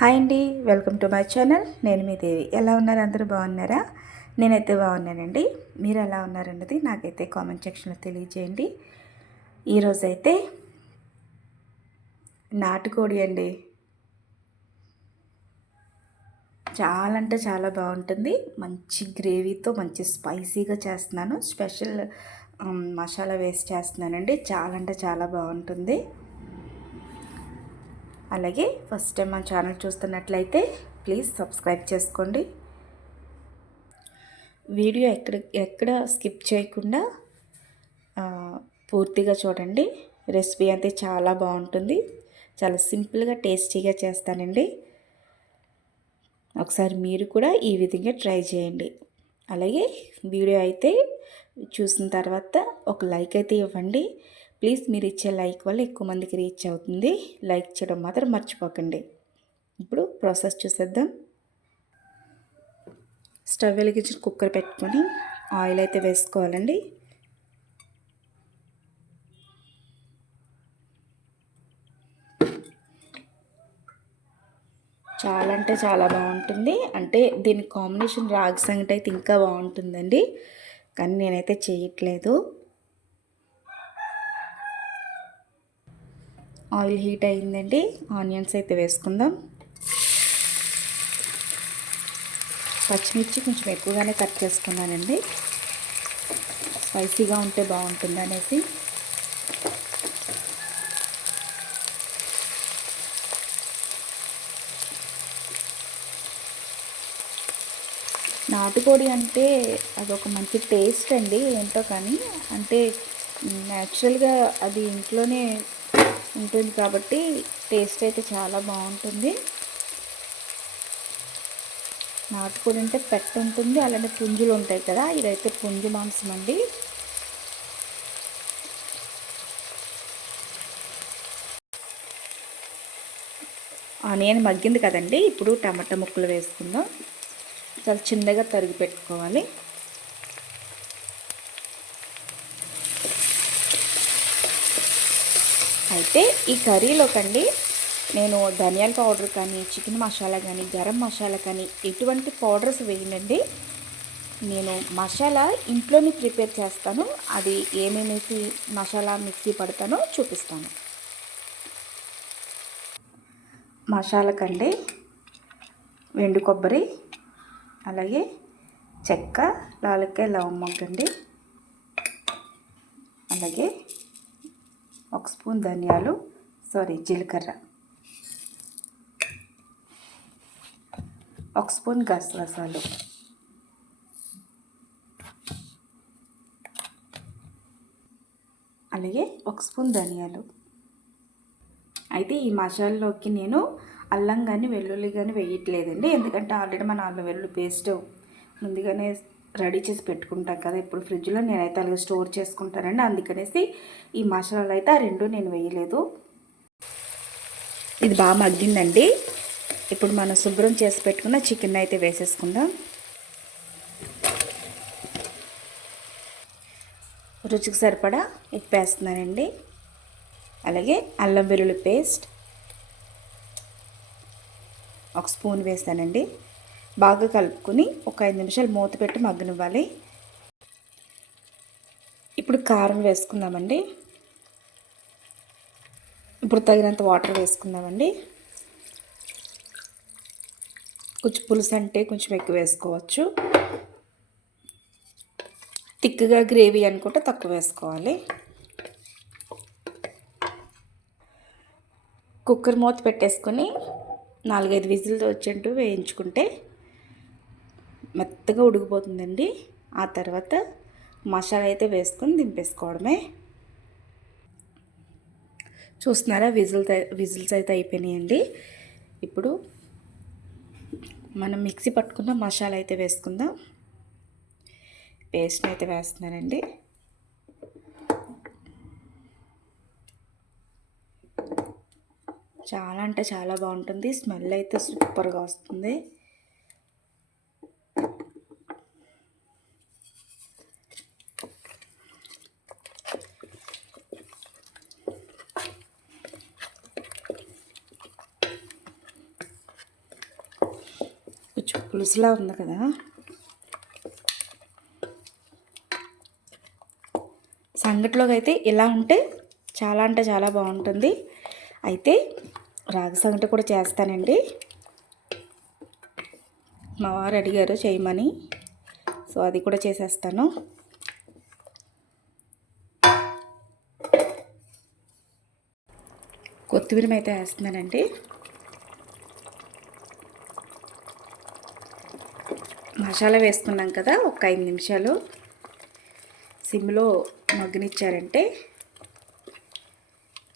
Hi అండి welcome to my channel. నేను మీ దేవి. ఎలా ఉన్నారు? అందరూ బాగున్నారా? నేనైతే బాగున్నానండి. మీరు ఎలా ఉన్నారన్నది నాకైతే కామెంట్ సెక్షన్లో తెలియజేయండి. ఈరోజైతే నాటుకోడి అండి. చాలా అంటే చాలా బాగుంటుంది. మంచి గ్రేవీతో మంచి స్పైసీగా చేస్తున్నాను. స్పెషల్ మసాలా వేసి చేస్తున్నానండి. చాలా అంటే చాలా బాగుంటుంది. అలాగే ఫస్ట్ టైం మన ఛానల్ చూస్తున్నట్లయితే ప్లీజ్ సబ్స్క్రైబ్ చేసుకోండి. వీడియో ఎక్కడ ఎక్కడ స్కిప్ చేయకుండా పూర్తిగా చూడండి. రెసిపీ అయితే చాలా బాగుంటుంది. చాలా సింపుల్గా టేస్టీగా చేస్తానండి. ఒకసారి మీరు కూడా ఈ విధంగా ట్రై చేయండి. అలాగే వీడియో అయితే చూసిన తర్వాత ఒక లైక్ అయితే ఇవ్వండి. ప్లీజ్ మీరు ఇచ్చే లైక్ వల్ల ఎక్కువ మందికి రీచ్ అవుతుంది. లైక్ చేయడం మాత్రం మర్చిపోకండి. ఇప్పుడు ప్రాసెస్ చూసేద్దాం. స్టవ్ వెలిగించి కుక్కర్ పెట్టుకొని ఆయిల్ అయితే వేసుకోవాలండి. చాలా అంటే చాలా బాగుంటుంది. అంటే దీని కాంబినేషన్ రాగి సంగటి అయితే ఇంకా బాగుంటుందండి. కానీ నేనైతే చేయట్లేదు. ఆయిల్ హీట్ అయిందండి. ఆనియన్స్ అయితే వేసుకుందాం. పచ్చిమిర్చి కొంచెం ఎక్కువగానే కట్ చేసుకున్నానండి. స్పైసీగా ఉంటే బాగుంటుంది అనేసి నాటుకోడి అంటే అదొక మంచి టేస్ట్ అండి ఏంటో కానీ. అంటే న్యాచురల్గా అది ఇంట్లోనే ఉంటుంది కాబట్టి టేస్ట్ అయితే చాలా బాగుంటుంది. నాటుకోడి అంటే పెట్ట ఉంటుంది అలానే పుంజులు ఉంటాయి కదా ఇదైతే పుంజు మాంసం అండి. ఆనియన్ మగ్గింది కదండి ఇప్పుడు టమాటా ముక్కలు వేసుకుందాం. చాలా చిన్నగా తరిగి పెట్టుకోవాలి. అయితే ఈ కర్రీలోకండి నేను ధనియాల పౌడర్ కానీ చికెన్ మసాలా కానీ గరం మసాలా కానీ ఎటువంటి పౌడర్స్ వేయనండి. నేను మసాలా ఇంట్లోనే ప్రిపేర్ చేస్తాను. అది ఏమేమి మసాలా మిక్సీ పడతానో చూపిస్తాను. మసాలా కండి వెండు కొబ్బరి అలాగే చెక్క లాలక్కాయ లవంగండి అలాగే ఒక స్పూన్ ధనియాలు సారీ జీలకర్ర. ఒక స్పూన్ గసగసాలు అలాగే ఒక స్పూన్ ధనియాలు. అయితే ఈ మసాలాలోకి నేను అల్లం కానీ వెల్లుల్లి కానీ వేయట్లేదండి. ఎందుకంటే ఆల్రెడీ మన అల్లం వెల్లుల్లి పేస్ట్ ముందుగానే రెడీ చేసి పెట్టుకుంటాం కదా. ఇప్పుడు ఫ్రిడ్జ్లో నేనైతే అలాగే స్టోర్ చేసుకుంటానండి. అందుకనేసి ఈ మసాలాలు అయితే ఆ రెండు నేను వేయలేదు. ఇది బాగా మగ్గిందండి. ఇప్పుడు మనం శుభ్రం చేసి పెట్టుకున్న చికెన్ అయితే వేసేసుకుందాం. రుచికి సరిపడా ఉప్పు వేస్తున్నానండి. అలాగే అల్లం వెల్లుల్లి పేస్ట్ ఒక స్పూన్ వేసానండి. బాగా కలుపుకొని ఒక ఐదు నిమిషాలు మూత పెట్టి మగ్గనివ్వాలి. ఇప్పుడు కారం వేసుకుందామండి. ఇప్పుడు తగినంత వాటర్ వేసుకుందామండి. కొంచెం పులుసు అంటే కొంచెం ఎక్కువ వేసుకోవచ్చు. థిక్గా గ్రేవీ అనుకుంటే తక్కువ వేసుకోవాలి. కుక్కర్ మూత పెట్టేసుకొని నాలుగైదు విజిల్తో వచ్చేట్టు వేయించుకుంటే మెత్తగా ఉడికిపోతుందండి. ఆ తర్వాత మసాలా అయితే వేసుకొని దింపేసుకోవడమే. చూస్తున్నారా? విజిల్ విజిల్స్ అయితే అయిపోయినాయండి. ఇప్పుడు మనం మిక్సీ పట్టుకున్న మసాలా అయితే వేసుకుందాం. పేస్ట్ అయితే వేస్తున్నానండి. చాలా అంటే చాలా బాగుంటుంది. స్మెల్ అయితే సూపర్గా వస్తుంది. పులుసులా ఉంది కదా. సంగటిలోకి అయితే ఇలా ఉంటే చాలా అంటే చాలా బాగుంటుంది. అయితే రాగి సంగటి కూడా చేస్తానండి. మా వారు అడిగారు చేయమని. సో అది కూడా చేసేస్తాను. కొత్తిమీర అయితే వేస్తున్నానండి. మసాలా వేసుకున్నాం కదా ఒక ఐదు నిమిషాలు. సిమ్లో మగ్గనిచ్చారంటే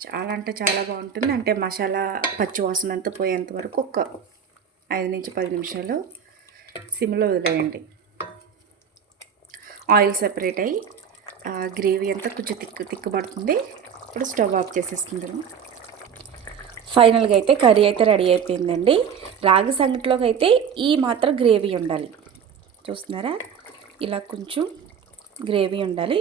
చాలా అంటే చాలా బాగుంటుంది. అంటే మసాలా పచ్చివాసన అంతా పోయేంత వరకు ఒక ఐదు నుంచి పది నిమిషాలు సిమ్లో వదిలేయండి. ఆయిల్ సెపరేట్ అయ్యి గ్రేవీ అంతా కొంచెం తిక్కు తిక్కుబడుతుంది. ఇప్పుడు స్టవ్ ఆఫ్ చేసేసుకుందాము. ఫైనల్గా అయితే కర్రీ అయితే రెడీ అయిపోయిందండి. రాగి సంగటిలోకి అయితే ఈ మాత్రం గ్రేవీ ఉండాలి. చూస్తున్నారా? ఇలా కొంచెం గ్రేవీ ఉండాలి.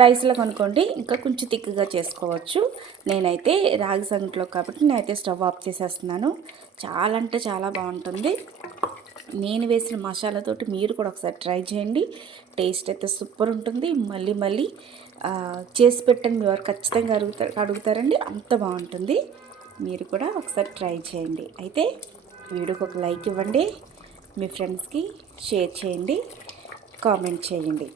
రైస్లో కనుకోండి ఇంకా కొంచెం తిక్కుగా చేసుకోవచ్చు. నేనైతే రాగి సంగట్లో కాబట్టి నేనైతే స్టవ్ ఆఫ్ చేసేస్తున్నాను. చాలా అంటే చాలా బాగుంటుంది. నేను వేసిన మసాలాతోటి మీరు కూడా ఒకసారి ట్రై చేయండి. టేస్ట్ అయితే సూపర్ ఉంటుంది. మళ్ళీ మళ్ళీ చేసి పెట్టండి. మీ వారు ఖచ్చితంగా అడుగుతారు అడుగుతారండి. అంత బాగుంటుంది. మీరు కూడా ఒకసారి ట్రై చేయండి. అయితే వీడియోకి ఒక లైక్ ఇవ్వండి. మీ ఫ్రెండ్స్కి షేర్ చేయండి కామెంట్ చేయండి.